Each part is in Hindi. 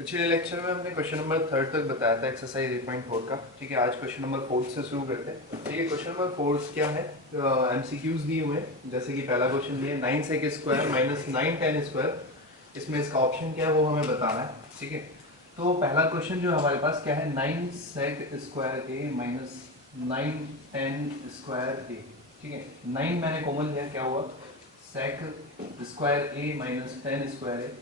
पिछले लेक्चर में हमने क्वेश्चन नंबर 3 तक बताया था एक्सरसाइज 8.4 का। ठीक है, आज क्वेश्चन नंबर 4 से शुरू करते हैं। ठीक है, क्वेश्चन नंबर 4 क्या है, एमसीक्यूज दिए हुए हैं। जैसे कि पहला क्वेश्चन दिया 9 sec square minus 9 tan square. इसमें इसका ऑप्शन क्या है वो हमें बताना है। ठीक है, तो पहला क्वेश्चन जो हमारे पास क्या है, 9 sec square A minus 9 tan square a. ठीक है, 9 मैंने कॉमन लिया, क्या हुआ, सेक square A minus 10 square a.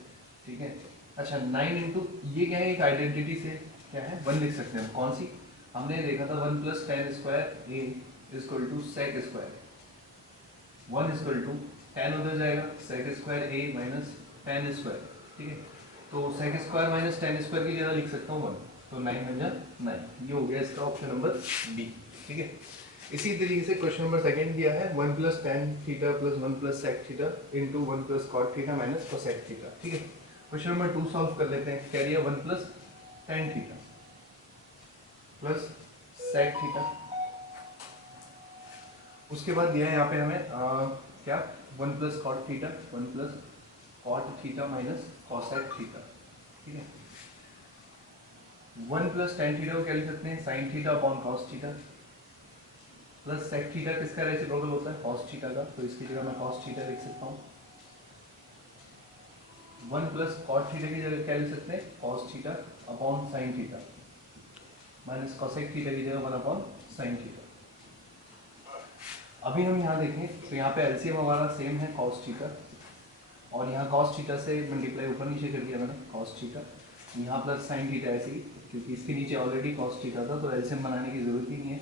ठीक है, अच्छा 9 इंटू ये क्या है, एक आइडेंटिटी से क्या है 1 लिख सकते हैं। कौन सी, हमने देखा था 1 plus tan square A equal to sec square, 1 equal to 10 उधर जाएगा, सेक स्क्वायर ए माइनस टेन स्क्वायर। ठीक है, तो sec square minus tan square की जगह लिख सकता हूँ 1, तो 9 बन जा 9। ये हो गया इसका ऑप्शन नंबर बी। ठीक है, इसी तरीके से क्वेश्चन नंबर सेकंड दिया है 1 plus tan theta plus 1 plus sec theta into 1 plus cot theta minus cosec theta. ठीक है, क्वेश्चन नंबर 2 सॉल्व कर लेते हैं। क्या दिया, 1 plus tan theta plus sec theta. उसके बाद दिया है यहाँ पे हमें क्या, 1 plus cot theta, 1 plus cot theta minus cosec theta. ठीक है, 1 प्लस टेन थीटा को क्या लिख सकते हैं, sine theta upon cos theta, plus sec theta किसका रेसिप्रोकल होता है, कॉस थीटा का, तो इसकी जगह मैं कॉस थीटा लिख सकता हूँ। 1 प्लस कॉट थीटा की जगह क्या लिख सकते हैं, cos theta upon sine theta minus cosec theta की जगह 1 अपॉन साइन थीटा। अभी हम यहाँ देखें तो यहाँ पे एलसीएम हमारा सेम है कॉस थीटा, और यहाँ कॉस थीटा से मल्टीप्लाई ऊपर नीचे कर दिया मैंने कॉस थीटा, यहाँ प्लस साइन थीटा ऐसे ही, क्योंकि इसके नीचे ऑलरेडी कॉस थीटा था तो एलसीएम बनाने की जरूरत ही नहीं है,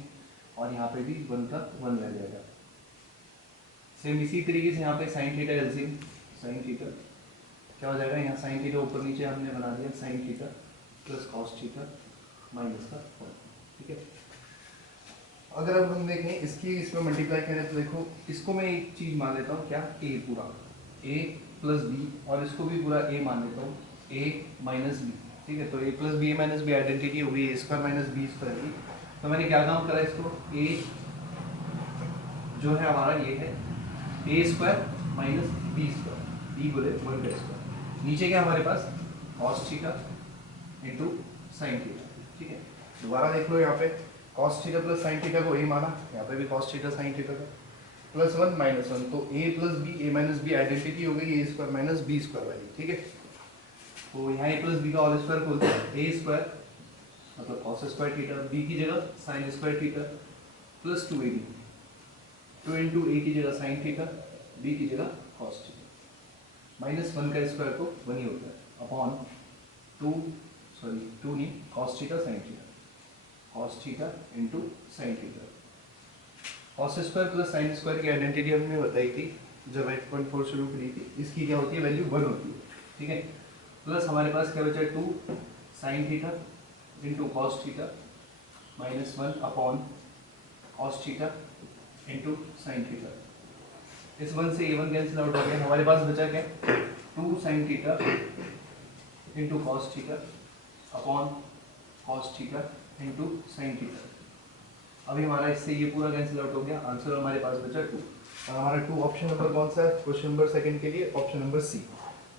और यहाँ पे भी 1 का 1 रह जाएगा। सेम इसी तरीके से यहाँ पे sine theta LCM, sine theta क्या हो जाएगा, यहाँ साइन थीटा ऊपर नीचे हमने बना दिया, sign theta plus cos theta minus का 1। ठीक है, अगर अब हम देखें इसकी इसमें मल्टीप्लाई करें तो देखो, इसको मैं एक चीज मान लेता हूँ, क्या, ए पूरा, ए प्लस बी, और इसको भी पूरा ए मान लेता हूँ, ए माइनस बी। ठीक है, तो a plus b minus b identity हो गई a square minus B square की। तो मैंने क्या काम करा, इसको ए जो है हमारा ये है a square minus B square, b बोले 1 का स्क्वायर, नीचे क्या हमारे पास cos theta into sine theta. ठीक है, दोबारा देख लो, यहाँ पे cos theta plus sine theta को ए माना, यहाँ पे भी कॉस थीटा साइन थीटा का, प्लस 1 माइनस 1, तो a plus b, a minus b identity हो गई a square minus B square वाली। ठीक है, तो यहाँ ए प्लस बी का होल स्क्वायर खोलते हैं, ए स्क्वायर मतलब कॉस स्क्वायर थीटा, बी की जगह sine square theta plus 2ab, 2 into a की जगह साइन थीटा, बी की जगह कॉस थीटा, माइनस 1 का स्क्वायर तो 1 ही होता है अपॉन 2, सॉरी 2 नहीं, cos theta sine theta, cos theta into sine theta. Cos square plus sign square की आइडेंटिटी हमने बताई थी जब 8.4 शुरू करी थी, इसकी क्या होती है, वैल्यू 1 होती है। ठीक है, प्लस हमारे पास क्या बचा, 2 sign theta into cos theta minus 1 upon cos theta into sine theta. इस 1 से ये 1 कैंसिल आउट हो गया, हमारे पास बचा क्या, 2 sign theta into cos theta upon cos theta into sine theta. अभी हमारा इससे ये पूरा कैंसिल आउट हो गया, आंसर हमारे पास बचा 2, और हमारा 2 ऑप्शन नंबर कौन सा है, क्वेश्चन नंबर सेकंड के लिए ऑप्शन नंबर सी।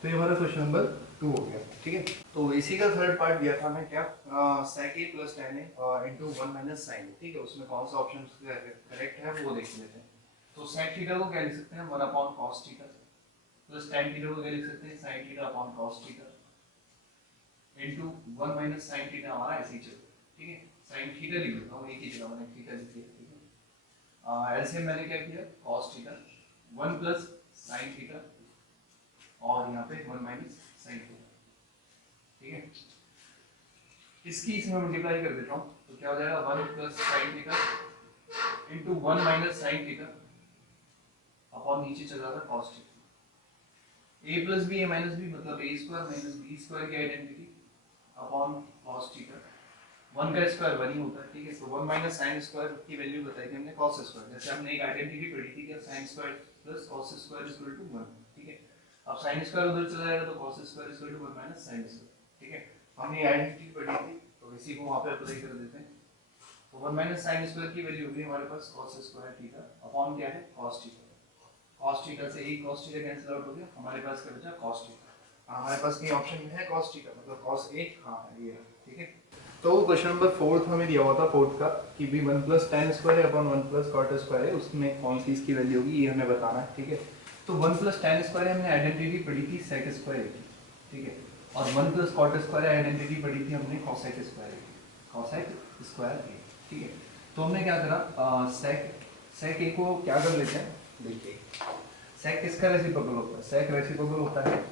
तो ये हमारा क्वेश्चन नंबर 2 हो गया। ठीक है, तो इसी का थर्ड पार्ट दिया था मैं, क्या, सेक ए प्लस टेन ए इंटू 1 माइनस साइन। ठीक है, उसमें कौन सा ऑप्शन करेक्ट है वो देख लेते हैं। तो सेक थीटा को क्या लिख सकते हैं, 1 upon cos theta, plus tan theta को क्या लिख सकते हैं, sine theta upon cos theta into 1 minus sine theta, हमारा ऐसे ही चल। ठीक है, साइन थीटा लिख लेता हूँ, एक ही जगह मैंने थीटा लिख दिया। ठीक है, एलसीएम मैंने क्या किया, cos theta 1 plus sine theta, और यहाँ पे 1 माइनस साइन थीटा। ठीक है, इसकी इसमें मल्टीप्लाई कर देता हूँ, तो क्या हो जाएगा, 1 plus sine theta into 1 minus sine theta upon नीचे चल रहा था cos theta, A plus b a minus B मतलब ए स्क्वायर माइनस बी स्क्वायर की आइडेंटिटी अपॉन कॉस थीटा, 1 का स्क्वायर 1 ही होता है। ठीक है, तो 1 माइनस साइन स्क्वायर की वैल्यू बताई थी हमने कॉस स्क्वायर, जैसे हमने एक आइडेंटिटी पढ़ी थी कि sine square plus cos square equal to 1। ठीक है, अब साइन स्क्वायर उधर चला जाएगा तो cos square equal to 1 minus sine square. ठीक है, हमने ये आइडेंटिटी पढ़ी थी तो इसी को वहां पे अप्लाई कर देते हैं। तो 1 माइनस साइन स्क्वायर की वैल्यू होगी हमारे पास कॉस स्क्वायर थीटा अपॉन क्या है, कॉस थीटा। कॉस थीटा से एक कॉस थीटा कैंसिल आउट हो गया, हमारे पास क्या बचा, कॉस थीटा। हमारे पास कहीं ऑप्शन में है cos थीटा मतलब cos a, हाँ ये है, ठीक है। तो क्वेश्चन नंबर 4 हमें दिया हुआ था 4 का कि भी 1 प्लस tan स्क्वायर है अपॉन 1 प्लस cot स्क्वायर है, उसमें कौन सी इसकी वैल्यू होगी ये हमें बताना है, ठीक है। तो 1 प्लस tan स्क्वायर हमने आइडेंटिटी पढ़ी थी sec स्क्वायर की, ठीक है, और 1 प्लस cot स्क्वायर आइडेंटिटी पढ़ी थी हमने cosec स्क्वायर की, cosec स्क्वायर a, ठीक है। तो हमने क्या करा, sec a को क्या कर लेते हैं, देखिए sec किसका रेसिप्रोकल होता है, sec रेसिप्रोकल होता है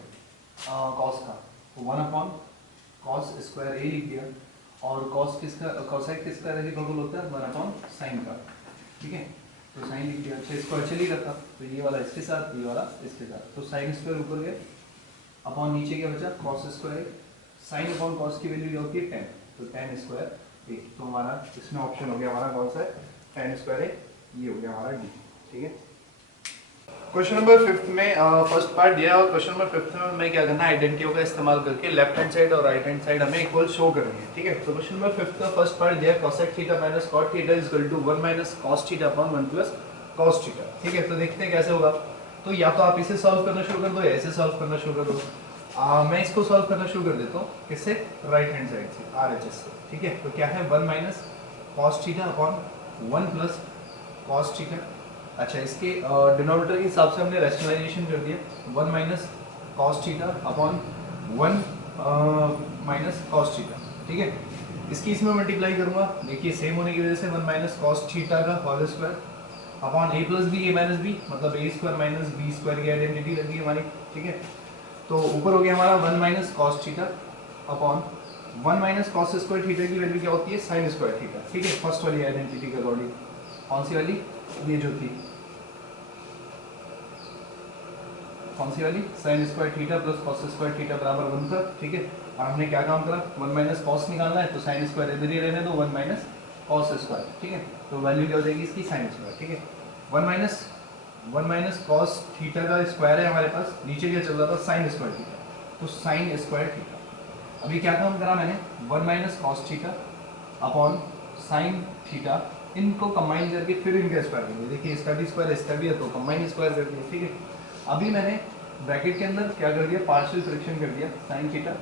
cos का, तो 1 अपॉन cos स्क्वायर a लिख दिया, और cos किसका, cosec किसका रेसिप्रोकल होता है 1 अपॉन sin का, ठीक है। तो sin लिख दिया, अच्छा स्क्वायर चल ही रहा था, तो ये वाला इसके साथ, ये वाला इसके साथ, तो sin स्क्वायर ऊपर गया अपॉन नीचे क्या बचा cos square, sin upon cos की वैल्यू क्या होती है 10, तो tan स्क्वायर a, तो हमारा इसमें ऑप्शन हो गया हमारा कौन सा है, tan स्क्वायर a, ये हो गया हमारा d, ठीक है। क्वेश्चन नंबर 5 में फर्स्ट पार्ट दिया और क्वेश्चन नंबर 5 में हमें क्या करना है, आइडेंटिटीज का इस्तेमाल करके लेफ्ट हैंड साइड और राइट हैंड साइड हमें इक्वल शो करनी है, ठीक है। तो क्वेश्चन नंबर 5 का फर्स्ट पार्ट दिया cosec theta minus cot theta is equal to 1 minus cos theta upon 1 plus cos theta, ठीक है। तो देखते हैं कैसे होगा, तो या तो आप इसे सॉल्व करना शुरू कर दो या ऐसे सॉल्व करना शुरू कर दो। मैं इसको सॉल्व करना शुरू कर देता हूँ, किससे, राइट हैंड साइड से, RHS से, ठीक है। तो क्या है 1 minus cos theta upon 1 plus cos theta, अच्छा इसके डिनोमिनेटर के हिसाब से हमने रैशनलाइजेशन कर दिया, 1 minus cos theta upon 1 minus cos theta, ठीक है। इसकी इसमें मल्टीप्लाई करूंगा, देखिए सेम होने की वजह से 1 माइनस cos थीटा का whole square upon a plus B, a minus B मतलब a square minus B square की आइडेंटिटी लगी हमारी, ठीक है। तो ऊपर हो गया हमारा 1 minus cos theta upon 1 minus cos square theta की वैल्यू क्या होती है sin स्क्वायर थीटा, ठीक है, फर्स्ट वाली आइडेंटिटी के अकॉर्डिंग। कौन सी वाली, ये जो थी कौन सी वाली, sin square theta plus cos square theta बराबर 1 तक, ठीक है। और हमने क्या काम करा, 1 माइनस cos निकालना है, तो sin स्क्वायर इधर ही रहने दो, 1 माइनस cos स्क्वायर, ठीक है। तो वैल्यू क्या हो जाएगी इसकी sin स्क्वायर, ठीक है। 1 माइनस cos थीटा का स्क्वायर है हमारे पास, नीचे क्या चल रहा था sin स्क्वायर थीटा, तो sin स्क्वायर थीटा। अभी क्या काम करा मैंने, 1 minus cos theta upon sin theta, इनको कंबाइन करके फिर इनका स्क्वायर कर दिया, देखिए इसका भी स्क्वायर इसका भी है, तो कंबाइन स्क्वायर कर दिया, ठीक है। अभी मैंने ब्रैकेट के अंदर क्या कर दिया, पार्शियल फ्रैक्शन कर दिया, sin theta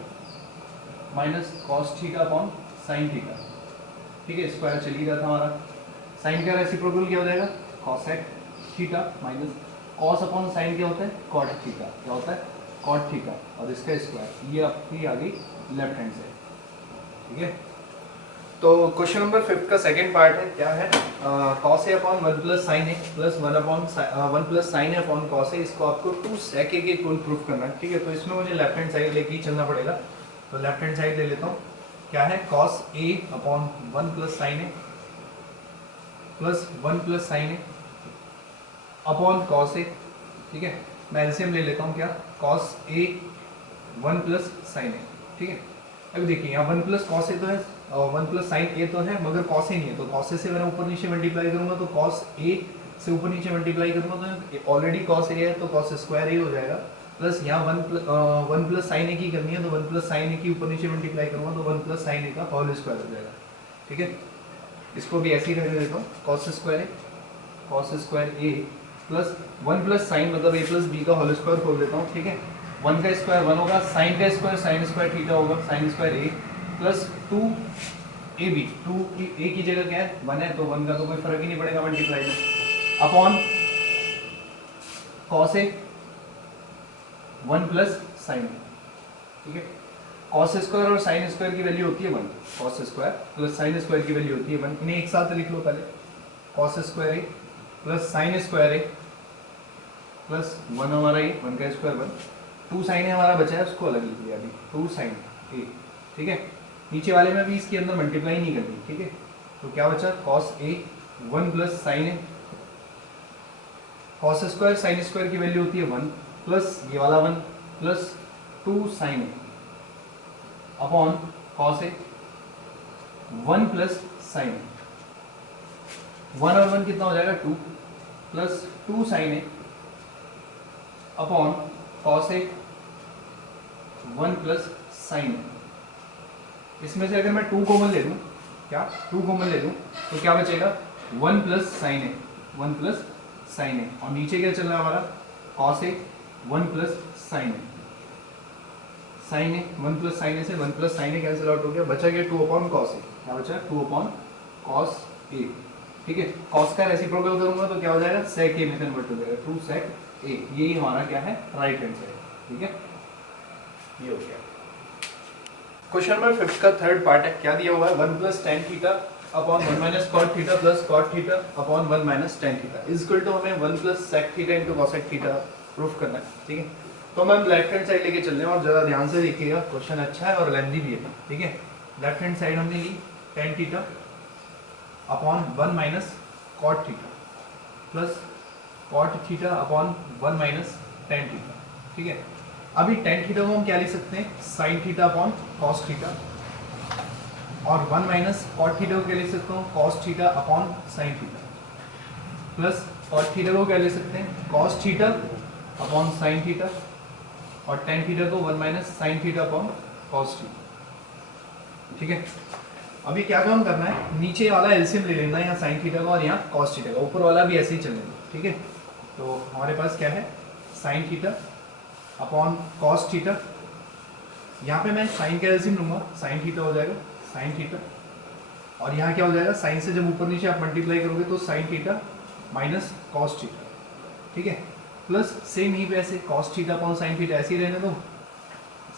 minus cos theta upon sin theta, ठीक है, स्क्वायर चल ही रहा था हमारा। sin का रेसिप्रोकल क्या हो जाएगा, cosec theta minus cos upon sin क्या होता है, cot थीटा, क्या होता है cot थीटा, और इसका स्क्वायर, ये आपकी आ गई लेफ्ट हैंड साइड, ठीक है। तो क्वेश्चन नंबर 5 का सेकंड पार्ट है, क्या है, cos a upon 1 plus sin a plus 1 plus sin a upon cos a, इसको आपको 2 sec a के इक्वल प्रूफ करना है, ठीक है। तो इसमें मुझे लेफ्ट हैंड साइड लेके ही चलना पड़ेगा, तो लेफ्ट हैंड साइड ले लेता हूँ, क्या है cos a upon 1 plus sin a plus 1 plus sin a upon cos a, ठीक है। मैं एलसीएम ले लेता हूँ, क्या cos a 1 plus sin a, ठीक है। अभी देखिए यहाँ 1 प्लस cos a तो है और 1 प्लस साइन ए तो है, मगर cos a नहीं है, तो cos a से मैंने ऊपर नीचे मल्टीप्लाई करूंगा, तो cos a से ऊपर नीचे मल्टीप्लाई करूंगा तो ऑलरेडी cos a है, तो cos स्क्वायर a हो जाएगा, प्लस यहाँ 1 प्लस साइन a की करनी है, तो 1 प्लस साइन a की ऊपर नीचे मल्टीप्लाई करूंगा, तो 1 प्लस साइन a का होल स्क्वायर हो जाएगा, ठीक है। इसको भी ऐसे ही रहने देता हूँ, cos square a plus 1 plus sign मतलब a प्लस b का होल स्क्वायर खोल देता हूँ, ठीक है। 1 का स्क्वायर 1 होगा, साइन का स्क्वायर साइन स्क्वायर थीटा होगा, sine square a plus 2 A B, 2 की ए की जगह क्या है 1 है, तो 1 का तो कोई फर्क ही नहीं पड़ेगा मल्टीप्लाई में, upon cos a 1 plus sign, ठीक है। cos स्क्वायर और साइन स्क्वायर की वैल्यू होती है 1, cos square plus sign square की वैल्यू होती है 1, इन्हें एक साथ लिख लो पहले, cos square a plus sign square a plus 1 हमारा ये 1 का स्क्वायर 1, 2 साइन हमारा बचा है, उसको अलग लिख लिया अभी, 2 साइन a, ठीक है। नीचे वाले में भी इसके अंदर मल्टीप्लाई नहीं करनी, ठीक है। तो क्या बचा cos a 1 plus sine a, cos square sine square की वैल्यू होती है 1 प्लस ये वाला 1 plus 2 sine a upon cos a 1 plus sine a, 1 और 1 कितना हो जाएगा 2 plus 2 sine a upon cos a 1 plus sine a। इसमें से अगर मैं 2 कॉमन ले लूँ, क्या 2 कॉमन ले लूँ तो क्या बचेगा 1 plus sine a, 1 plus sine ए, और नीचे क्या चल रहा है हमारा cos A 1 plus sine A, sign a, 1 plus sine ए से 1 प्लस साइन ए कैंसिल आउट हो गया, बचा गया 2 अपॉन कॉस ए। क्या बचा? 2 अपॉन कॉस ए। ठीक है, कॉस का रेसिप्रोकल करूंगा तो क्या हो जाएगा? सेक ए में कन्वर्ट हो जाएगा, 2 सेक ए। यही हमारा क्या है? Right hand side. ठीक है, ये हो गया। क्वेश्चन नंबर 5 का थर्ड पार्ट है। क्या दिया हुआ है? 1 plus tan theta upon 1 minus cot theta plus cot theta upon 1 minus tan theta is equal to हमें 1 plus sec theta into cosec theta proof करना है। ठीक है, तो हम लेफ्ट हैंड साइड लेके चल रहे हैं और जरा ध्यान से देखिएगा, क्वेश्चन अच्छा है और लेंथी भी है। ठीक है, लेफ्ट हैंड साइड हमने ली tan theta upon 1 minus cot theta plus cot theta upon 1 minus tan theta. ठीक है, अभी टेन थीटा को हम क्या लिख सकते हैं? Sine theta upon cos theta, और 1 माइनस कॉट थीटा को क्या लिख सकता हूँ? Cos theta upon sine theta, plus cot theta को क्या लिख सकते हैं? Cos theta upon sine theta, और टेन थीटा को 1 minus sine theta upon cos theta. ठीक है, अभी क्या काम करना है? नीचे वाला एलसीएम ले लेना है, यहाँ साइन थीटा का और यहाँ कॉस थीटा का, ऊपर वाला भी ऐसे ही चलेगा। ठीक है, तो हमारे पास क्या है? Sign theta upon cos theta, यहाँ पे मैं साइन का एलसीएम लूंगा, साइन थीटा हो जाएगा साइन थीटा, और यहाँ क्या हो जाएगा? साइन से जब ऊपर नीचे आप मल्टीप्लाई करोगे तो sine theta minus cos theta. ठीक है, प्लस सेम ही पे ऐसे cos theta upon sine theta ऐसे ही रहने दो,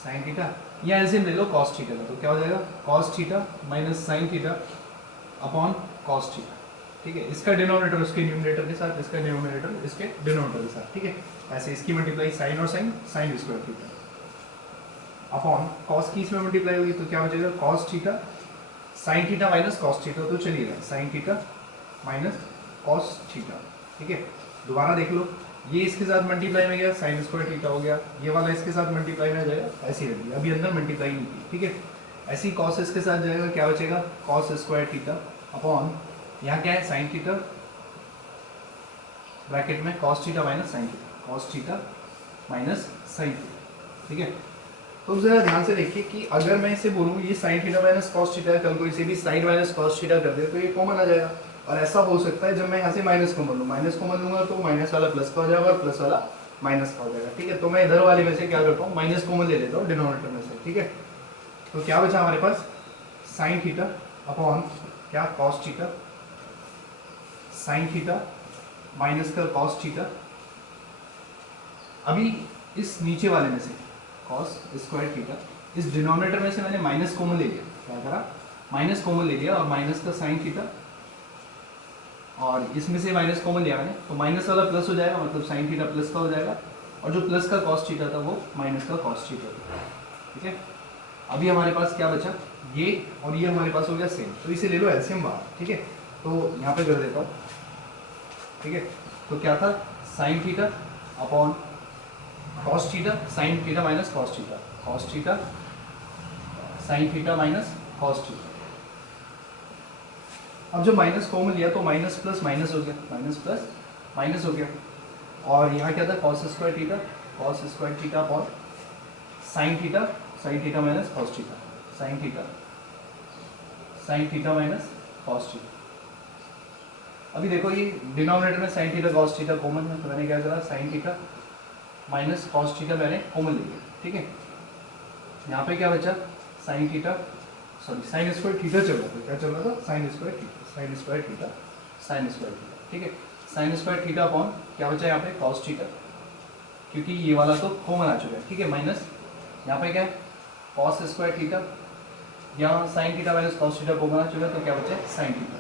साइन थीटा, या एलसीएम ले लो कॉस थीटा का, तो क्या हो जाएगा? Cos theta minus sine theta upon cos theta. ठीक है, इसका डिनोमिनेटर उसके न्यूमरेटर के साथ, इसका डिनोमिनेटर इसके डिनोमिनेटर के साथ। ठीक है, ऐसे इसकी मल्टीप्लाई साइन और sine, sine square theta upon cos की इसमें मल्टीप्लाई होगी तो क्या हो जाएगा? Cos theta sine theta minus cos theta, तो चलिएगा sine theta minus cos theta. ठीक है, दोबारा देख लो, ये इसके साथ मल्टीप्लाई में गया, साइन स्क्वायर थीटा हो गया, ये वाला इसके साथ मल्टीप्लाई में जाएगा, ऐसी रह गई, अभी अंदर मल्टीप्लाई नहीं की। ठीक है, ऐसी कॉस इसके साथ जाएगा, क्या बचेगा? कॉस स्क्वायर थीटा अपॉन यहाँ क्या है? साइन थीटा, ब्रैकेट में cos theta minus sine theta, cos theta minus sine theta. ठीक है, तो जरा ध्यान से देखिए कि अगर मैं इसे बोलूँ ये sign theta minus cos theta है, कल को इसे भी साइन माइनस कॉस थीटा कर दे तो ये कॉमन आ जाएगा। और ऐसा हो सकता है जब मैं यहाँ से माइनस कॉमन लूँ, माइनस कॉमन लूंगा तो माइनस वाला प्लस का हो जाएगा और प्लस वाला माइनस का हो जाएगा। ठीक है, तो मैं इधर वाले में से क्या करता हूँ? माइनस कॉमन ले लेता हूँ डिनोमिनेटर में से। ठीक है, तो क्या बचा हमारे पास? साइन थीटा अपॉन क्या? Cos theta, sine theta minus का कॉस थीटा। अभी इस नीचे वाले में से कॉस स्क्वायर थीटा, इस डिनोमिनेटर में से मैंने माइनस कॉमन ले लिया। क्या करा? माइनस कॉमन ले लिया, और माइनस का साइन थीटा, और इसमें से माइनस कॉमन लिया मैंने, तो माइनस वाला प्लस हो जाएगा, मतलब साइन थीटा प्लस का हो जाएगा, और जो प्लस का कॉस थीटा था वो माइनस का कॉस थीटा था। ठीक है, अभी हमारे पास क्या बचा? ये और ये हमारे पास हो गया सेम, तो इसे ले लो एलसीएम बाहर। ठीक है, तो यहाँ पे कर देता हूँ। ठीक है, तो क्या था? Sign theta upon cos theta, sine theta minus cos theta, cos theta sine theta minus cos theta. अब जब माइनस कॉमन लिया तो माइनस प्लस माइनस हो गया, माइनस प्लस माइनस हो गया, और यहाँ क्या था? Cos square theta, cos square theta upon sine theta minus cos theta, sine theta minus cos theta. अभी देखो ये डिनोमिनेटर में sine theta cos theta common है, तो मैंने क्या करा? Sign theta minus cos theta मैंने कॉमन ले लिया। ठीक है, यहाँ पे क्या बचा? Sine theta, sorry sine square theta चल रहा था, क्या चल रहा था? Sign square theta, sign square theta, sign square theta. ठीक है, साइन स्क्वायर थीटा अपॉन क्या बचा यहाँ पे? कॉस थीटा, क्योंकि ये वाला तो कॉमन आ चुका है। ठीक है, माइनस यहाँ पे क्या है? कॉस स्क्वायर थीटा, यहाँ sine theta minus cos theta common आ चुका है, तो क्या बचा? Sine theta.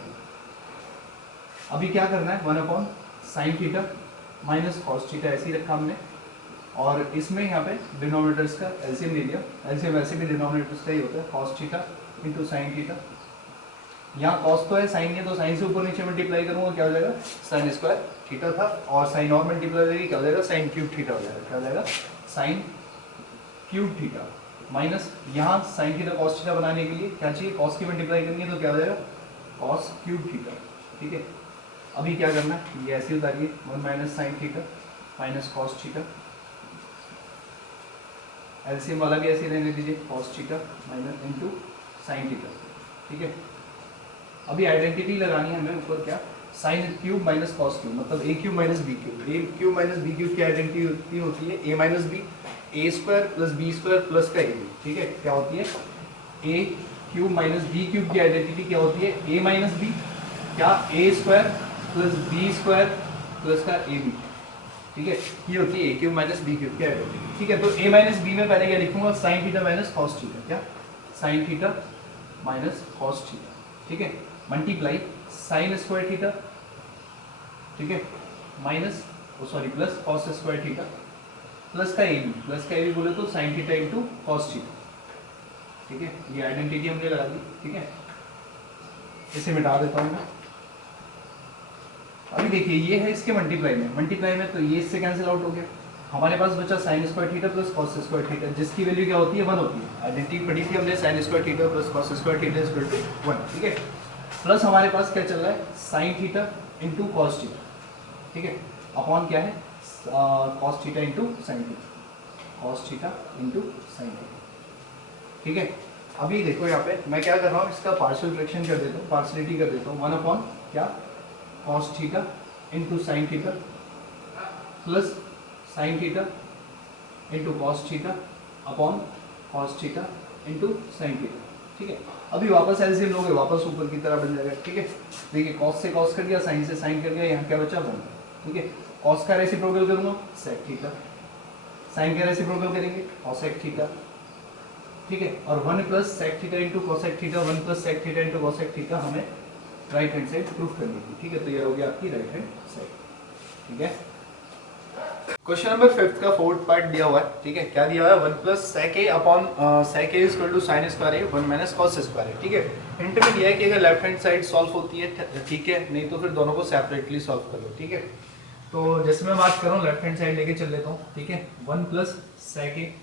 अभी क्या करना है? 1 upon sine theta minus cos theta ऐसे ही रखा हमने, और इसमें यहाँ पे डिनोमिनेटर्स का एलसीएम ले लिया। एलसीएम वैसे भी डिनोमिनेटर्स का ही होता है, cos theta into sine theta. यहाँ कॉस तो है, साइन है, तो साइन से ऊपर नीचे मल्टीप्लाई करूँगा, क्या हो जाएगा? साइन स्क्वायर थीटा था, और साइन और मल्टीप्लाई करेगी, क्या हो जाएगा? साइन क्यूब थीटा हो जाएगा। क्या हो जाएगा? साइन क्यूब थीटा माइनस यहाँ साइन थीटा कॉस थीटा बनाने के लिए क्या चाहिए? कॉस की मल्टीप्लाई करनी है, तो क्या हो जाएगा? Cos cube theta. ठीक है, अभी क्या करना है? ये ऐसे उतारिए, 1 minus sine theta minus cos theta, LCM वाला भी ऐसे रहने दीजिए, cos theta minus into sine theta. ठीक है, अभी आइडेंटिटी लगानी है हमें ऊपर, क्या? Sine cube minus cos cube, मतलब ए क्यूब माइनस बी क्यूब। ए क्यूब माइनस बी क्यूब की आइडेंटिटी होती है a minus B. A square plus b square plus का ए बी, ठीक है, क्या होती है a cube minus b cube की आइडेंटिटी क्या होती है ए माइनस बी, क्या a square plus b square plus का ए बी, ठीक है, ये होती है a cube minus b cube की आइडेंटिटी, ठीक है। तो ए माइनस बी में पहले क्या लिखूंगा sine theta minus cos theta, क्या sine theta minus cos theta, ठीक है, मल्टीप्लाई साइन स्क्वायर थीटा, ठीक है, minus sorry plus cos square theta plus का ए बी बोले तो sine theta into cos theta, ठीक है, ये आइडेंटिटी हमने लगा दी, ठीक है। इसे मिटा देता हूँ मैं। अभी देखिए ये है इसके मल्टीप्लाई में तो ये इससे कैंसिल आउट हो गया, हमारे पास बचा sign square theta plus cos square theta, जिसकी वैल्यू क्या होती है 1 होती है। आइडेंटिटी पढ़ी थी हमने sine square theta plus cos square theta is equal to 1, ठीक है। प्लस हमारे पास क्या चल रहा है sign theta into cos theta, ठीक है, अपॉन क्या है cos theta into sine theta, cos theta into sine theta, ठीक है। अभी देखो यहाँ पे मैं क्या कर रहा हूँ इसका पार्शियल फ्रैक्शन कर देता हूँ, पार्शलिटी कर देता हूँ, 1 अपॉन क्या cos theta into sine theta plus sine theta into cos theta upon cos theta into sine theta, ठीक है। अभी वापस एलसीएम लोगे वापस ऊपर की तरह बन जाएगा, ठीक है। देखिए कॉस से कॉस कर दिया, साइन से साइन कर दिया, यहाँ क्या बचा 1, ठीक है। कॉस का रेसिप्रोकल करूँगा सेक थीटा, साइन का रेसिप्रोकल करेंगे कॉसेक थीटा, ठीक है। और 1 plus sec theta into cosec theta, 1 plus sec theta into cosec theta हमें राइट हैंड साइड प्रूफ करनी थी, ठीक है। तो ये हो गया आपकी राइट हैंड साइड, ठीक है। क्वेश्चन नंबर 5 का फोर्थ पार्ट दिया हुआ है, ठीक है। क्या दिया हुआ है 1 plus sec a upon sec a is equal to sine square a 1 minus cos square a, ठीक है। हिंट में दिया है कि अगर लेफ्ट हैंड साइड सॉल्व होती है ठीक है, नहीं तो फिर दोनों को सेपरेटली सॉल्व कर लो, ठीक है। तो जैसे मैं बात कर रहा हूँ लेफ्ट हैंड साइड लेके चल लेता हूँ, ठीक है। 1 plus sec a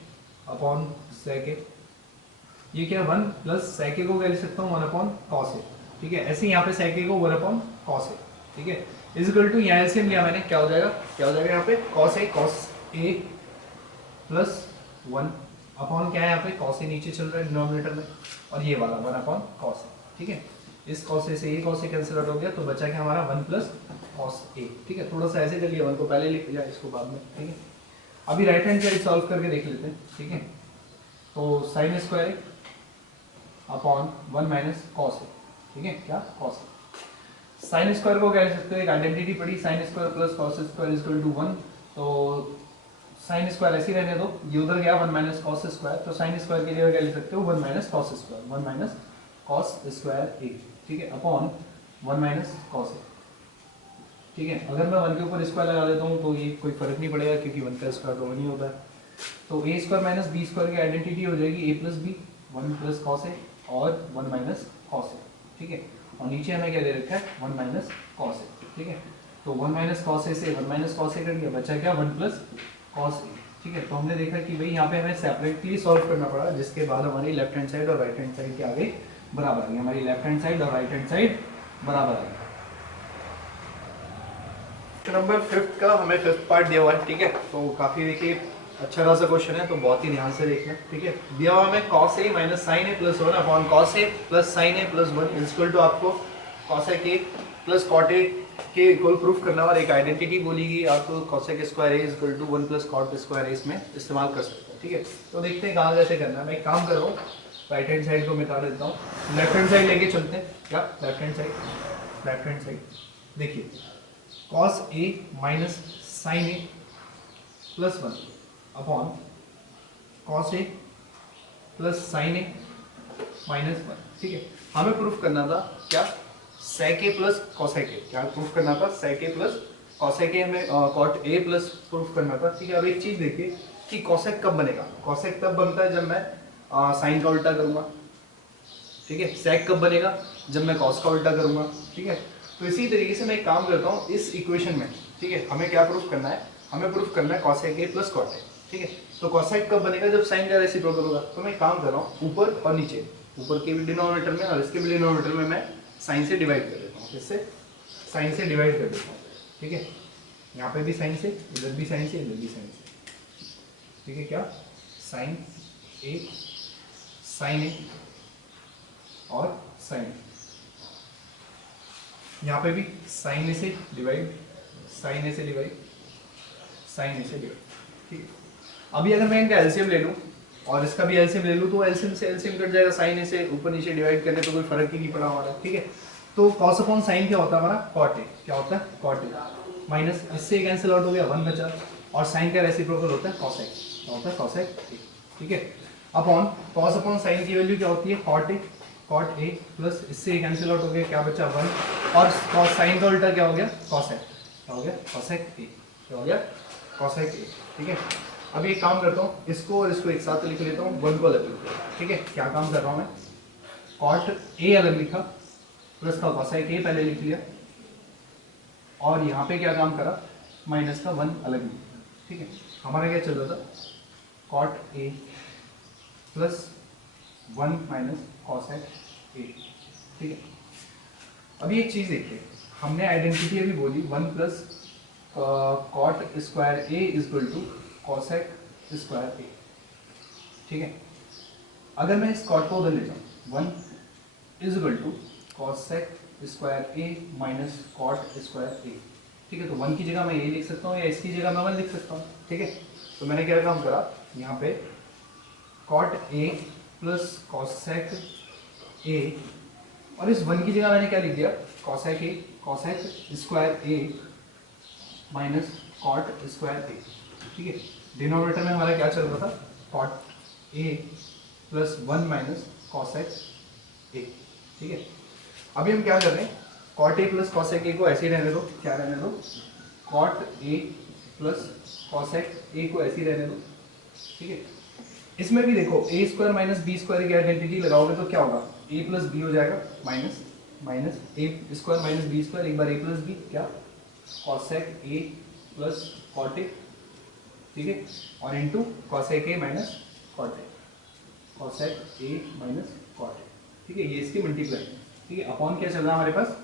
upon sec ए, ये क्या 1 प्लस सेक ए को क्या लिख सकता हूँ 1 अपॉन कॉस ए, ठीक है। ऐसे यहाँ पे सेक ए को 1 अपॉन कॉस ए, ठीक है, इज इक्वल टू यहाँ एलसीएम लिया मैंने, क्या हो जाएगा यहाँ पे कॉस ए प्लस 1 अपॉन क्या है यहाँ पे कॉस ए नीचे चल रहा है डिनोमिनेटर में, और ये वाला 1 अपॉन कॉस ए, ठीक है। इस कॉस ए से ये कॉस ए कैंसिल आउट हो गया, तो बचा क्या हमारा 1 प्लस कॉस ए, ठीक है। थोड़ा सा ऐसे कर लिया, 1 को पहले लिख लिया, इसको बाद में, ठीक है। अभी राइट हैंड साइड सॉल्व करके देख लेते हैं, ठीक है। तो sine square a upon 1 minus cos A, ठीक है, क्या कॉस ए। साइन स्क्वायर को क्या लिख सकते हो, एक आइडेंटिटी पड़ी sine square plus cos square is equal to 1, तो साइन स्क्वायर ऐसे ही रहने दो, ये उधर गया 1 माइनस कॉस स्क्वायर, तो साइन स्क्वायर के लिए क्या लिख सकते हो 1 minus cos square, 1 minus cos square a, ठीक है, अपॉन 1 माइनस कॉस ए, ठीक है। अगर मैं 1 के ऊपर स्क्वायर लगा देता हूँ तो ये कोई फर्क नहीं पड़ेगा, क्योंकि 1 का स्क्वायर तो 1 ही होता है। तो ए स्क्वायर माइनस बी स्क्वायर की आइडेंटिटी हो जाएगी ए plus B, 1 plus cos A और 1 माइनस कॉस ए, ठीक है। और नीचे हमें क्या दे रखा है 1 माइनस कॉस ए, ठीक है। तो 1 माइनस कॉस ए से 1 माइनस कॉस ए कर दिया, बचा क्या 1 प्लस कॉस ए, ठीक है। तो हमने देखा कि भाई यहाँ पे हमें सेपरेटली सॉल्व करना पड़ा, जिसके बाद हमारी लेफ्ट हैंड साइड और राइट हैंड साइड के आगे बराबर आ गई, हमारी लेफ्ट हैंड साइड और राइट हैंड साइड बराबर आ गई। नंबर 5 का हमें 5th पार्ट दिया हुआ है, ठीक है। तो काफी देखिए अच्छा खासा क्वेश्चन है, तो बहुत ही ध्यान से देखना, ठीक है। दिया हुआ हमें cos a minus sine A plus 1 upon cos a plus sine A plus 1 is equal to आपको cos a के प्लस cot a के इक्वल प्रूफ करना, और एक आइडेंटिटी बोलीगी आपको cos a square a is equal to 1 plus cot square a इसमें इस्तेमाल कर सकते हैं, ठीक है। तो देखते हैं कहाँ कैसे करना है। मैं एक काम कर रहा हूँ, राइट हैंड साइड को मिटा देता हूँ, लेफ्ट हैंड साइड लेके चलते हैं, क्या लेफ्ट हैंड साइड देखिए cos a minus sine A plus 1 upon cos a plus sine A minus 1, ठीक है। हमें प्रूफ करना था क्या sec a plus cosec a, क्या प्रूफ करना था sec a plus cosec a, हमें cot a प्लस प्रूफ करना था, ठीक है। अब एक चीज देखिए कि cosec कब बनेगा, cosec तब बनता है जब मैं साइन का उल्टा करूंगा, ठीक है। sec कब बनेगा जब मैं cos का उल्टा करूंगा, ठीक है। तो इसी तरीके से मैं एक काम करता हूँ इस इक्वेशन में, ठीक है। हमें क्या प्रूफ करना है, हमें प्रूफ करना है cosec a plus cot a, ठीक है। तो cosec कब बनेगा जब साइन का रेसिप्रोकल होगा। तो मैं काम कर रहा हूँ ऊपर और नीचे, ऊपर के भी डिनोमिनेटर में और इसके भी डिनोमिनेटर में मैं साइन से डिवाइड कर देता हूँ, इससे साइन से डिवाइड कर देता हूँ, ठीक है। यहाँ पे भी साइन से, इधर भी साइन से, इधर भी साइन से, ठीक है। क्या साइन ए और साइन, यहाँ पे भी साइन ए से डिवाइड, साइन ए से डिवाइड, साइन ए से डिवाइड, ठीक है। अभी अगर मैं इनका एलसीएम ले लूँ और इसका भी एलसीएम ले लूँ तो एलसीएम से एलसीएम कट जाएगा, साइन ए से ऊपर नीचे डिवाइड करने तो कोई फर्क ही नहीं पड़ा हमारा, ठीक है। तो कॉस अपॉन साइन क्या होता है हमारा, कॉट ए, क्या होता है कॉट ए, माइनस इससे कैंसिल आउट हो गया, 1 बचा, और साइन का रेसिप्रोकल होता है कॉसेक, क्या होता है कॉसेक ए, ठीक है। अपॉन कॉस अपॉन साइन की वैल्यू क्या होती है, कॉट ए प्लस इससे कैंसिल आउट हो गया, क्या बचा 1, और कॉस साइन का उल्टा क्या हो गया कॉसेक, क्या हो गया कॉसेक ए, क्या हो गया कॉसेक ए, ठीक है। अभी एक काम करता हूँ, इसको और इसको एक साथ लिख लेता हूँ, 1 को अलग लिख लेता हूँ, ठीक है। क्या काम कर रहा हूँ मैं, कॉट ए अलग लिखा प्लस का कॉसेक ए पहले लिख लिया, और यहाँ पे क्या काम करा, माइनस का 1 अलग लिखा, ठीक है। हमारा क्या चल रहा था, कॉट ए प्लस 1 माइनस कॉसेक ए, ठीक है। अभी एक चीज़ देखिए, हमने आइडेंटिटी अभी बोली 1 plus cot square A equal to cosec square a, ठीक है। अगर मैं इस कॉट को उधर ले जाऊँ, 1 equal to cosec square A minus cot square a, ठीक है। तो 1 की जगह मैं ए लिख सकता हूँ या इसकी जगह मैं 1 लिख सकता हूँ, ठीक है। तो मैंने क्या काम करा, यहाँ पे cot A plus cosec a, और इस 1 की जगह मैंने क्या लिख दिया, cosec a, cosec square A minus cot square a, ठीक है। डिनोमिनेटर में हमारा क्या चल रहा था, कॉट ए प्लस 1 माइनस कॉसेक ए, ठीक है। अभी हम क्या कर रहे हैं, cot A plus cosec a को ऐसे ही रहने दो, क्या रहने दो, cot A plus cosec a को ऐसे ही रहने दो, ठीक है। इसमें भी देखो A square minus B square की आइडेंटिटी लगाओगे तो क्या होगा, ए प्लस बी हो जाएगा, minus minus A square minus B square, एक बार ए प्लस बी, क्या cosec A plus cot A, ठीक है, और into cosec A minus cot A, cosec A minus cot A, ठीक है। ये इसकी मल्टीप्लाई, ठीक है। अपॉन क्या चल रहा है हमारे पास,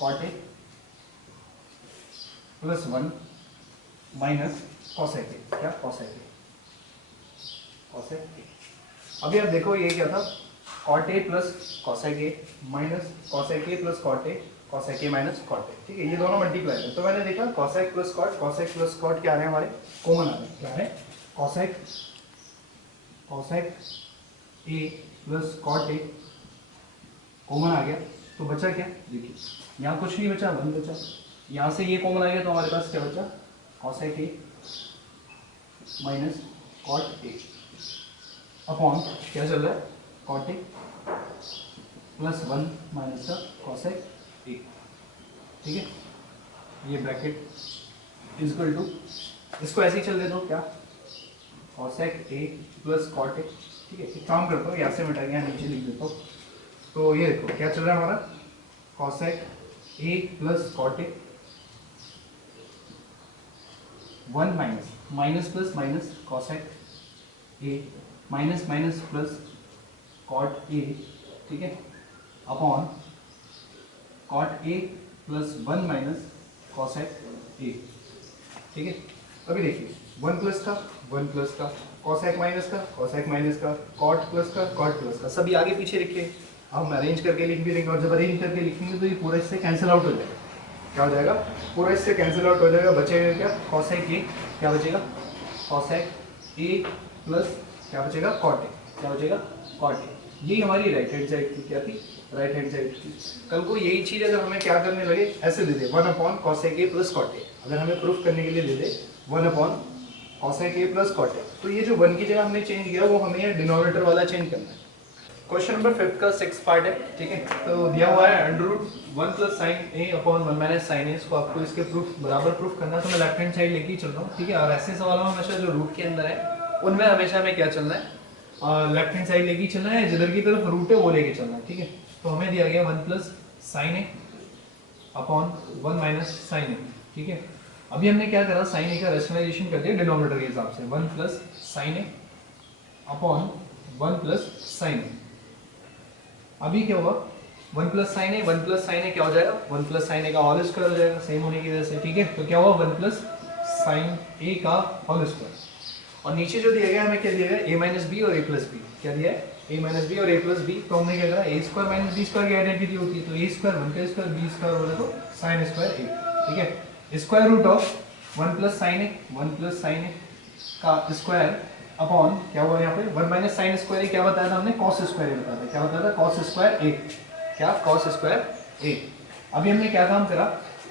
cot A plus 1 minus cosec a, क्या कॉसेक ए, कॉसेक ए। अभी आप देखो ये क्या था, cot A plus cosec A minus cosec A plus cot A, cosec A minus cot A, ठीक है। ये दोनों मल्टीप्लाई है, तो मैंने देखा कॉसेक प्लस कॉट क्या आ रहे हैं हमारे, कॉमन आ रहे हैं, क्या है cosec A plus cot a common आ गया, तो बचा क्या, देखिए यहाँ कुछ नहीं बचा, 1 बचा, यहाँ से ये कॉमन आ गया तो हमारे पास क्या बचा, cosec A minus cot A upon क्या चल रहा है, कॉट ए प्लस 1 माइनस का कॉसेक ए, ठीक है। ये ब्रैकेट इजक्वल टू, इसको ऐसे ही चल दे दो, क्या cosec A plus cot A, ठीक है। एक काम करता हूँ, यहाँ से मिटा के यहाँ नीचे लिख देता हूँ, तो ये देखो क्या चल रहा है हमारा, cosec A plus cot A, 1 minus minus plus minus cosec A minus minus plus cot A, ठीक है, अपॉन कॉट ए प्लस 1 माइनस कॉसेक ए, ठीक है। अभी देखिए 1 प्लस का कॉसेक माइनस का कॉट प्लस का सभी आगे पीछे लिखे, अब हम अरेंज करके लिख भी देंगे, और जब अरेंज करके लिखेंगे तो ये पूरा इससे कैंसिल आउट हो जाएगा, क्या हो जाएगा, पूरा इससे कैंसिल आउट हो जाएगा, बचेगा क्या, कॉसेक ए, क्या बचेगा कॉसेक ए प्लस क्या बचेगा कॉट ए, क्या बचेगा कॉट ए। ये हमारी राइट हैंड साइड की क्या थी, राइट हैंड साइड थी। कल को यही चीज़ अगर हमें क्या करने लगे, ऐसे दे दे 1 upon cosec A plus cot A, अगर हमें प्रूफ करने के लिए दे दे 1 upon cosec A plus cot A, तो ये जो 1 की जगह हमने चेंज किया वो हमें डिनोमिनेटर वाला चेंज करना है। क्वेश्चन नंबर 5 का 6 पार्ट है, ठीक है। तो दिया हुआ है √1 प्लस साइन ए अपॉन 1 माइनस साइन ए, इसको आपको इसके प्रूफ बराबर प्रूफ करना है, तो मैं लेफ्ट हैंड साइड लेके ही चल रहा हूँ, ठीक है। और ऐसे सवालों में हमेशा जो रूट के अंदर है उनमें हमेशा हमें क्या चलना है, लेफ्ट हैंड साइड लेके चलना है, जिधर की तरफ रूट है वो लेके चलना है, ठीक है। तो हमें दिया गया 1 प्लस साइन ए अपॉन 1 माइनस साइन ए, ठीक है। अभी हमने क्या करा, साइन ए का रेशनलाइजेशन कर दिया डिनोमिनेटर के हिसाब से, 1 प्लस साइन ए अपॉन 1 प्लस साइन ए। अभी क्या होगा, 1 प्लस साइन ए क्या हो जाएगा, 1 प्लस साइन ए का होल स्क्वायर हो जाएगा, सेम होने की वजह से, ठीक है। तो क्या हुआ 1 प्लस साइन ए का होल स्क्वायर, और नीचे जो दिया गया हमें क्या दिया गया, a माइनस बी और a प्लस बी, क्या दिया है a माइनस बी और a प्लस बी। तो हमने क्या करा, a square minus B square की आइडेंटिटी होती है, तो a स्क्वायर 1 का स्क्वायर b स्क्वायर हो जाए तो साइन स्क्वायर a, ठीक है। Square root of 1 plus sine a 1 plus sine a का स्क्वायर अपॉन क्या हुआ यहाँ पे 1 माइनस साइन स्क्वायर ए, क्या बताया था हमने, कॉस स्क्वायर ए बताया था, क्या बताया था, कॉस स्क्वायर ए, क्या कॉस स्क्वायर ए। अभी हमने क्या काम करा,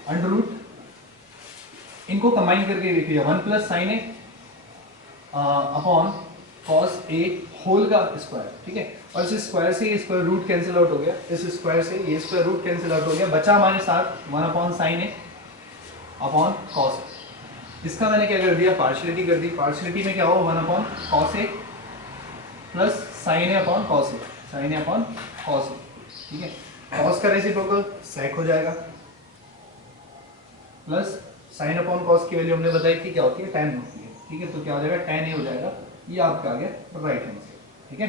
अंडर रूट इनको कंबाइन करके लिख लिया 1 plus sine A upon cos A whole का स्क्वायर, ठीक है। और इस स्क्वायर से ये स्क्वायर रूट कैंसिल आउट हो गया, इस स्क्वायर से ये स्क्वायर रूट कैंसिल आउट हो गया, बचा हमारे साथ 1 अपॉन साइन ए अपॉन कॉस। इसका मैंने क्या कर दिया, पार्शियलिटी कर दी। पार्शियलिटी में क्या हो, 1 upon cos A plus sine A upon cos A, sign A upon cos A, ठीक है। कॉस का रेसिप्रोकल सेक हो जाएगा प्लस साइन अपॉन कॉस की वैल्यू हमने बताई थी क्या होती है, tan होती है, ठीक है। तो क्या हो जाएगा, tan ए हो जाएगा। ये आपका आ गया राइट हैंड से, ठीक है।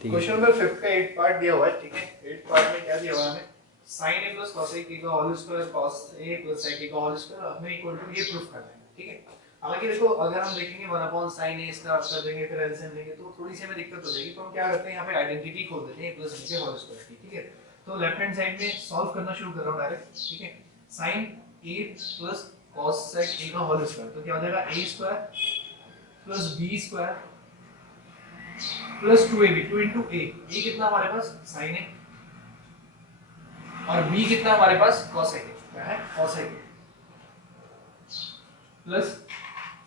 क्वेश्चन नंबर 5 का 8 पार्ट दिया हुआ है, ठीक है। 8 पार्ट में क्या दिया हुआ है हमें, sin a plus cos a का whole square cos a plus sec a का होल स्क्वायर हमें इक्वल टू ये प्रूफ करना है, ठीक है। हालांकि देखो अगर हम देखेंगे 1 अपॉन sin a इसका कर देंगे फिर एलसीएम लेंगे तो थोड़ी सी हमें दिक्कत हो जाएगी। तो हम क्या करते हैं, यहाँ पे आइडेंटिटी खोल देते हैं a plus b के होल स्क्वायर की, ठीक है। तो लेफ्ट हैंड साइड में सॉल्व करना शुरू कर रहा हूं डायरेक्ट, ठीक है। sin a plus cos sec a का होल स्क्वायर, तो क्या हो जाएगा a square plus b square plus 2ab, 2 into a, a कितना हमारे पास sin a और b कितना हमारे पास cos a, क्या है cos a प्लस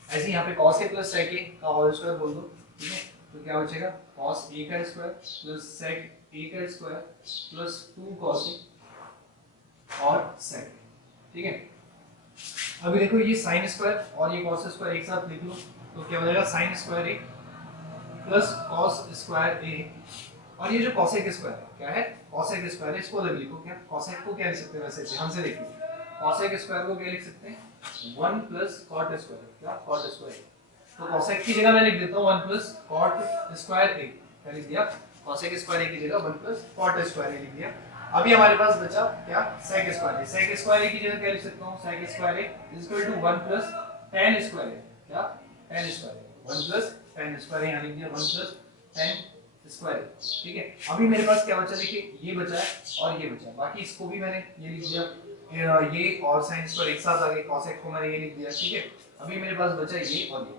ऐसे यहाँ पे cos a plus sec a का होल स्क्वायर बोल दो, ठीक है। तो क्या बचेगा, cos a का स्क्वायर प्लस sec a का स्क्वायर प्लस 2 cos a और sec, ठीक है। अभी देखो ये sin स्क्वायर और ये cos स्क्वायर एक साथ लिख लो, तो क्या हो जाएगा sin square a plus cos square a, और ये जो cosec स्क्वायर है क्या है, cosec स्क्वायर है, इसको अलग लिखो। क्या cosec को क्या लिख सकते हैं, वैसे ध्यान से देखिए, cosec स्क्वायर को क्या लिख सकते हैं, 1 प्लस cot स्क्वायर, क्या cot स्क्वायर। तो cosec की जगह मैं लिख देता हूँ 1 प्लस cot स्क्वायर a, क्या लिख दिया, cosec स्क्वायर a की जगह 1 प्लस cot स्क्वायर a लिख दिया। अभी हमारे पास बचा क्या, sec square a, sec square a की जगह क्या लिख सकता हूँ, sec square a is equal to 1 plus tan square a, क्या tan square a, 1 plus tan square यहाँ लिख दिया 1 प्लस tan स्क्वायर, ठीक है। अभी मेरे पास क्या बचा, देखिए ये बचा है और ये बचा है, बाकी इसको भी मैंने ये लिख दिया, ये और sin स्क्वायर एक साथ आ गए, cosec को मैंने ये लिख दिया, ठीक है। अभी मेरे पास बचा ये और ये,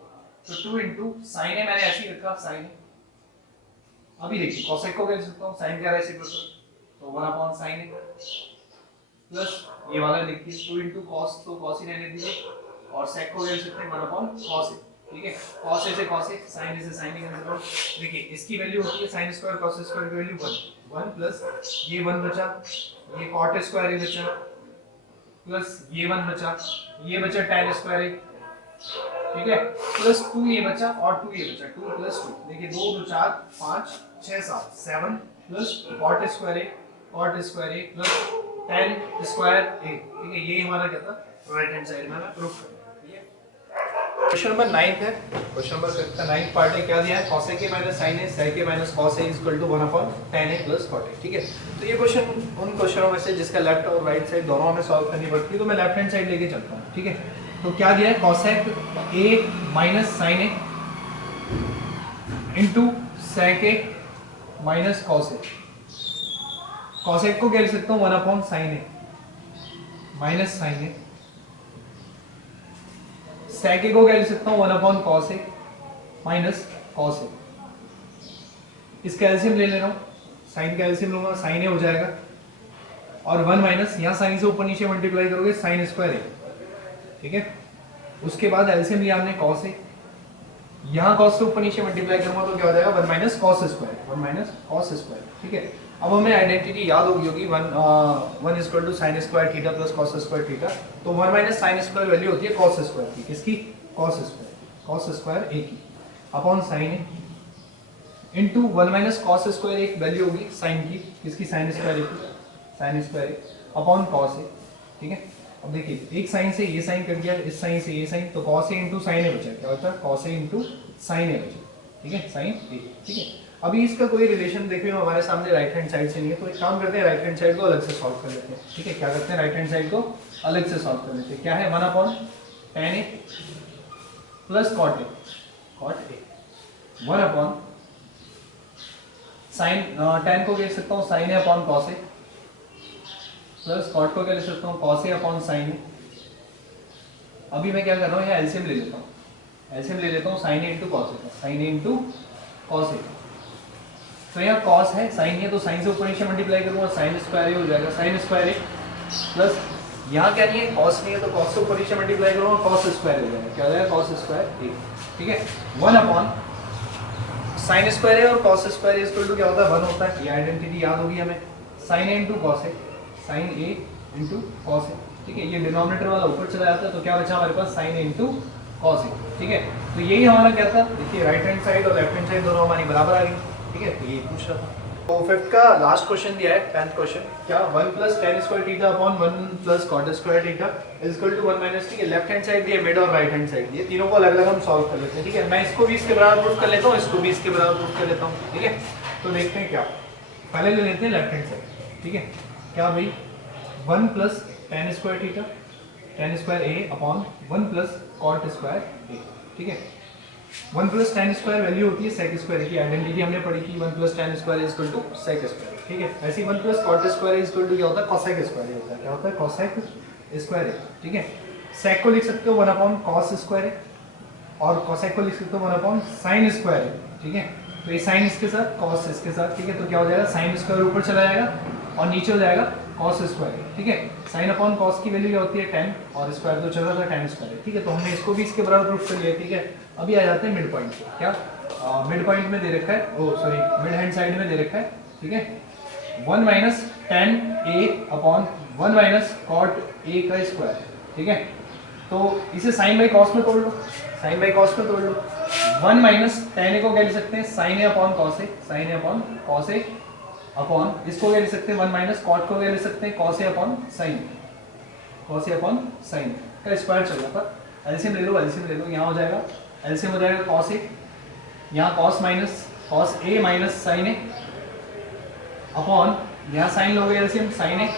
तो 2 into sin a मैंने ऐसे ही रखा sin a। अभी देखिए cosec को क्या लिख सकता हूँ, sin का रेसिप्रोकल, तो 1 अपॉन sin a प्लस ये वाला लिखिए 2 into cos, तो cos ही रहने दीजिए, और sec को क्या लिख सकते हैं 1 अपॉन cos a, ठीक है। cos a से cos a, sin a से sin a कैंसिल आउट। देखिए इसकी वैल्यू होती है sin स्क्वायर cos स्क्वायर की वैल्यू 1 प्लस ये 1 बचा, ये cot स्क्वायर a बचा प्लस ये 1 बचा, ये बचा tan स्क्वायर a, ठीक है, प्लस 2 ये बचा और 2 ये बचा, 2 प्लस 2, देखिए 2 2 4 5 6 7 7 plus cot square a plus tan square a, ठीक है। ये हमारा क्या था, राइट हैंड साइड में मैं प्रूफ कर। क्वेश्चन नंबर 9 है, क्वेश्चन नंबर 5 का 9th पार्ट है, क्या दिया है, cos a minus sin a sec a minus cos a equal to 1 upon tan a plus cot a, ठीक है। तो ये क्वेश्चन उन क्वेश्चनों में से जिसका लेफ्ट और राइट साइड दोनों हमें सॉल्व करनी पड़ती है, तो मैं लेफ्ट हैंड साइड लेके चलता हूँ, ठीक है। तो क्या दिया है, cosec a minus sin a into sec a minus cos a। cosec को क्या लिख सकता हूँ, 1 upon sin a minus sin a, sec a को क्या लिख सकता हूँ, 1 upon cos a minus cos a। इसका एलसीएम ले ले रहा हूँ, साइन का एलसीएम लूंगा, sin a हो जाएगा और 1 माइनस यहाँ साइन से ऊपर नीचे मल्टीप्लाई करोगे sin स्क्वायर a, ठीक है। उसके बाद एलसीएम लिया हमने cos a, यहाँ cos से ऊपर नीचे मल्टीप्लाई करूंगा तो क्या हो जाएगा 1 minus cos square, 1 minus cos square, ठीक है। अब हमें आइडेंटिटी याद होगी 1 is equal to sin square theta plus cos square theta, तो 1 माइनस sin स्क्वायर वैल्यू होती है cos स्क्वायर की, किसकी, cos स्क्वायर a की upon sin a into 1 minus cos square एक वैल्यू होगी sin की, किसकी, sin स्क्वायर a की, sin square a upon cos a, ठीक है। अब देखिए एक साइन से ये साइन कट गया, इस साइन से ये साइन, तो cos a into sine a बचा, क्या होता है cos a into sine a बचा, ठीक है, साइन a, ठीक है। अभी इसका कोई रिलेशन देखिए हमारे सामने राइट हैंड साइड से नहीं है, तो एक काम करते हैं राइट हैंड साइड को अलग से सॉल्व कर लेते हैं, ठीक है। क्या करते हैं, राइट हैंड साइड को अलग से सॉल्व कर लेते हैं। क्या है, 1 upon tan a plus cot a 1 upon sign, tan को क्या लिख सकता हूँ sin a upon cos a plus cot को क्या लिख सकता हूँ cos a upon sin a। अभी मैं क्या कर रहा हूँ, यहाँ एलसीएम ले लेता हूँ, एलसीएम ले लेता हूँ sign A into cos A का, sign A into cos A. तो यहाँ कॉस है, साइन है, तो साइन से ऊपर नीचे मल्टीप्लाई करूँगा, साइन स्क्वायर ए हो जाएगा, साइन स्क्वायर ए प्लस यहाँ क्या नहीं है, कॉस नहीं है, तो कॉस से ऊपर नीचे मल्टीप्लाई करूँगा, कॉस स्क्वायर हो जाएगा, क्या हो जाएगा, कॉस स्क्वायर ए। ठीक है, 1 अपॉन साइन स्क्वायर ए और cos square is equal to क्या होता है, 1 होता है। ये आइडेंटिटी याद होगी हमें, sign A into cos A, sign A into cos A. ठीक है, ये डिनोमिनेटर वाला ऊपर चला जाता है, तो क्या बचा हमारे पास, sign A into cos A. ठीक है, तो यही हमारा क्या था, देखिए राइट हैंड साइड और लेफ्ट हैंड साइड दोनों हमारी बराबर आ गई। ठीक है, तो ये पूछ रहा था। तो फिफ्थ का लास्ट क्वेश्चन दिया है, 10th क्वेश्चन, क्या 1 plus tan square theta upon 1 plus cot square theta is equal to 1 minus. ठीक है, लेफ्ट हैंड साइड दिए, मिड और राइट हैंड साइड दिए, तीनों को अलग अलग हम सॉल्व कर लेते हैं। ठीक है, मैं इसको भी इसके बराबर प्रूफ कर लेता हूँ, इसको भी इसके बराबर प्रूफ कर लेता हूँ। ठीक है, तो देखते हैं क्या, पहले ले लेते हैं लेफ्ट हैंड साइड। ठीक है, क्या भाई 1 plus tan square theta, tan square a upon 1 plus cot square a. ठीक है, 1 प्लस tan स्क्वायर वैल्यू होती है sec स्क्वायर की, आइडेंटिटी हमने पढ़ी थी, 1 plus tan square is equal to sec square. ठीक है, ऐसे ही 1 plus cot square is equal to क्या होता है, cosec स्क्वायर होता है, क्या होता है, cosec स्क्वायर है। ठीक है, sec को लिख सकते हो 1 अपॉन cos स्क्वायर है, और cosec को लिख सकते हो 1 अपॉन sin स्क्वायर है। ठीक है, तो ये sin इसके साथ, cos इसके साथ। ठीक है, तो क्या हो जाएगा, sin स्क्वायर ऊपर चला जाएगा और नीचे हो जाएगा cos स्क्वायर। ठीक है, sin अपॉन cos की वैल्यू क्या होती है, tan, और स्क्वायर तो चल रहा था tan स्क्वायर। ठीक है, तो हमने इसको भी इसके बराबर प्रूफ कर लिया। ठीक है, अभी आ जाते हैं मिड पॉइंट पे। क्या मिड पॉइंट में दे रखा है, ओ सॉरी मिड हैंड साइड में दे रखा है। ठीक है, 1 minus tan a upon 1 minus cot a का स्क्वायर। ठीक है, तो इसे साइन बाई कॉस में तोड़ लो, साइन बाई कॉस में तोड़ लो। 1 माइनस tan a को क्या लिख सकते हैं, sine a upon cos a, sine a upon cos a upon इसको क्या लिख सकते हैं, 1 माइनस cot को क्या लिख सकते हैं, cos a upon sine, cos a upon sine का स्क्वायर चल रहा था। एलसीएम ले लो, एलसीएम ले लो, यहाँ हो जाएगा एलसीएम हो जाएगा cos a, यहाँ cos minus cos a minus sine a upon यहाँ साइन लोगे LCM sine a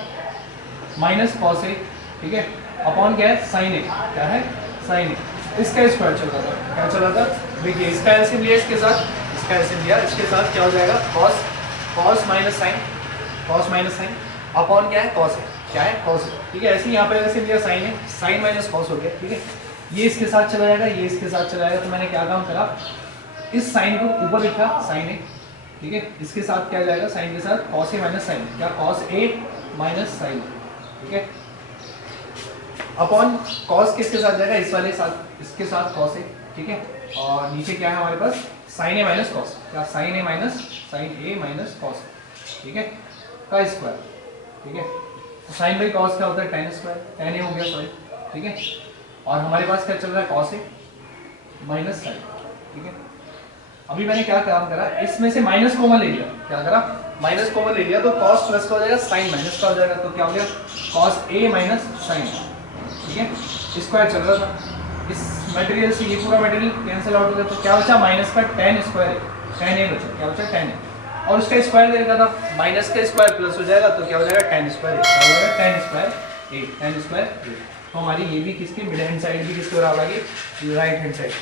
minus cos a। ठीक है, अपॉन क्या है, साइन a, क्या है, साइन a, इसका स्क्वायर चल रहा था, क्या चल रहा था, देखिए इसका एलसीएम लिया इसके साथ, इसका एलसीएम लिया इसके साथ, क्या हो जाएगा, cos minus sine, cos minus sine upon क्या है, cos है, क्या है, cos है। ठीक है, ऐसे ही यहाँ पे एलसीएम लिया साइन है, साइन माइनस cos हो गया। ठीक है, ये इसके साथ चला जाएगा, ये इसके साथ चला जाएगा, तो मैंने क्या काम करा, इस साइन को ऊपर लिखा साइन है। ठीक है, इसके साथ क्या जाएगा, साइन के साथ cos a माइनस साइन, क्या cos a माइनस साइन। ठीक है, अपॉन cos किसके साथ जाएगा, इस वाले साथ, इसके साथ cos a। ठीक है, और नीचे क्या है हमारे पास, साइन a माइनस cos, क्या sine a minus sine a minus cos। ठीक है, का स्क्वायर। ठीक है, तो साइन बाई cos क्या होता है, tan स्क्वायर, tan a हो गया सॉरी। ठीक है, और हमारे पास क्या चल रहा है, cos a माइनस साइन। ठीक है, अभी मैंने क्या काम करा, इसमें से माइनस कॉमन ले लिया, क्या करा, माइनस कॉमन ले लिया, तो cos प्लस का हो जाएगा, साइन माइनस का हो जाएगा, तो क्या हो गया, cos a माइनस साइन। ठीक है, स्क्वायर चल रहा था, इस मटेरियल से ये पूरा मटेरियल कैंसिल आउट हो गया, तो क्या बचा, माइनस का tan स्क्वायर है, tan a बचा, क्या बचा, tan a, और उसका स्क्वायर दे रखा था, माइनस का स्क्वायर प्लस हो जाएगा, तो क्या हो जाएगा, tan स्क्वायर, क्या हो जाएगा, tan square a, tan square a। तो हमारी ये भी किसकी, मिड हैंड साइड भी किसके बराबर आ गई, राइट हैंड साइड।